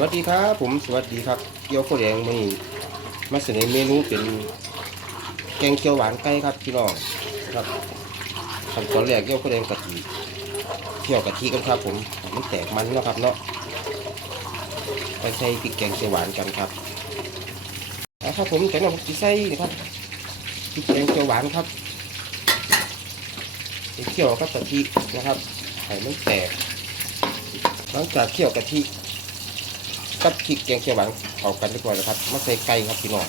วัสดีครับ ผมสวัสดีครับเกี๊ยวข้าวแดงมื้อนี้มาเสนอเมนูเป็นแกงเขียวหวานไก่ครับพี่น้องครับขั้นตอนแรกเกี๊ยวข้าวแดงกะทิเคี่ยวกะทิกันครับ ผมมันแตกมันเนาะครับเนาะไปใส่พริกแกงเขียวหวานกันครับเอาครับผมจากนั้นผมจะใส่นี่ครับพริกแกงเขียวหวานครับเคี่ยวกับกะทินะครับให้มันแตกหลังจากเคี่ยวกะทิ กับพริกแกงเขียวหวานเข้ากันเรียบร้อยแล้วครับมาใส่ไก่ครับพี่น้อง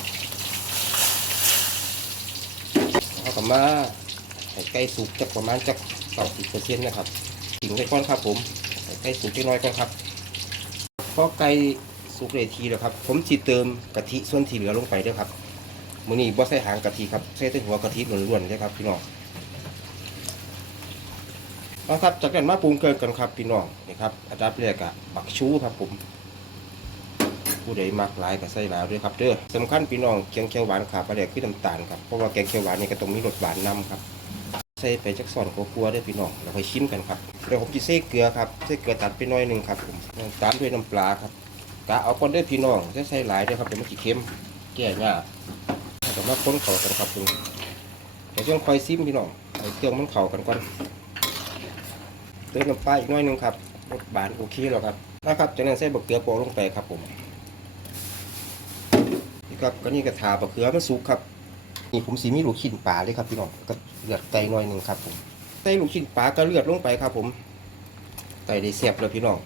แล้วก็มาให้ไก่สุกจักประมาณจักเก้าสิบเปอร์เซ็นต์นะครับทิ้งไว้ก่อนครับผมให้ไก่สุกจักน้อยก่อนครับพอไก่สุกเลยทีแล้วครับ ผมจีเติมกะทิส่วนที่เหลือลงไปด้วยครับมื้อนี้บ่ใส่หางกะทิครับใส่แต่หัวกะทิล้วนๆเลยครับพี่น้องเอาครับจากนั้นมาปรุงเกินกันครับพี่น้องนี่ครับอันดับแรกอะบักชูครับผม ผู้ใดมักหลายก็ใส่หลายด้วยครับเด้อสำคัญพี่น้องแกงเขียวหวานขาปลาแดกคือน้ำตาลครับเพราะว่าแกงเขียวหวานนี่ก็ต้องมีรสหวานนำครับใส่ไปจักส่อนกลัวๆด้อพี่น้องเราไปชิมกันครับเดี๋ยวผมจะใส่เกลือครับใส่เกลือตัดไปหน้อยหนึ่งครับผมตามด้วยน้ำปลาครับกะเอาก่อนด้อพี่น้องใส่ใส่หลายด้อครับเดี๋ยวมันสิเค็มแก่ยากแล้วก็มาคนเข้ากันครับผมเดี๋ยวต้องคอยซิมพี่น้องให้เครื่องมันเข้ากันก่อนเติมน้ำปลาอีกน้อยหนึ่งครับรสบานโอเคแล้วครับนะครับจากนั้นใส่บะเกลือโปะลงไปครับผม ครับก็นี่กระถาบะเกลือมันสุกครับนี่ผมสีมีลูกชิ้นปลาเลยครับพี่น้องก็เลือดไก่หน้อยหนึ่งครับผมใส่ลูกชิ้นปลาก็เลือดลงไปครับ ผมไก่ได้เสียบแล้วพี่น้อง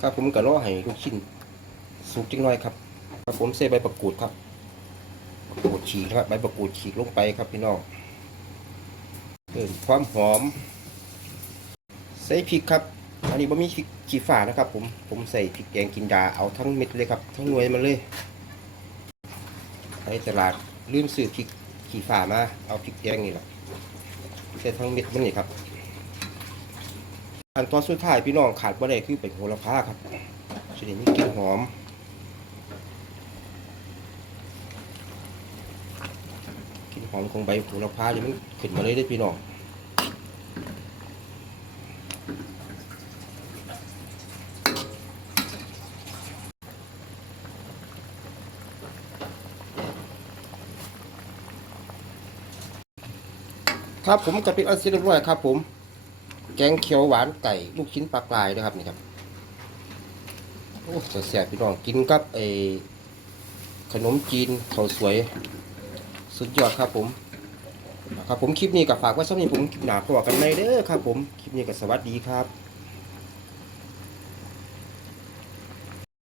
ครับผมก็รอให้ลูกชิ้นสุกจังหน่อยครับครับผมใส่ใบประกูดครับประกูดฉีกครับใบประกูดฉีกลงไปครับพี่น้องเพิ่มความหอม ใส่พริกครับอันนี้บ่มีพริกขี้ฝานะครับ ผมผมใส่พริกแกงกินดาเอาทั้งเม็ดเลยครับ ทั้งหน่วยมาเลย ไปตลาดลืมซื้อพริกขี่ฝ่ามา เอาพริกแกงนี่แหละใส่ทั้งเม็ดมันนี่ครับขั้นตอนสุดท้ายพี่น้องขาดบ่ได้คือเป็นโหระพาครับชนิดนี้กลิ่นหอมกลิ่นหอมของใบโหระพาเนี่ยมันขึ้นมาเลยได้พี่น้อง ครับผมจะเป็นอันเสร็จเรียบร้อยครับ ผม แกงเขียวหวานไก่ลูกชิ้นปลากรายนะครับนี่ครับโอ้แสบพี่น้องกินกับไอขนมจีนข้าวสวย สุดยอดครับผมครับผมคลิปนี้กับฝากไว้สักนิดผมคลิปหนาพอกันในเด้อครับผมคลิปนี้ก็สวัสดีครับ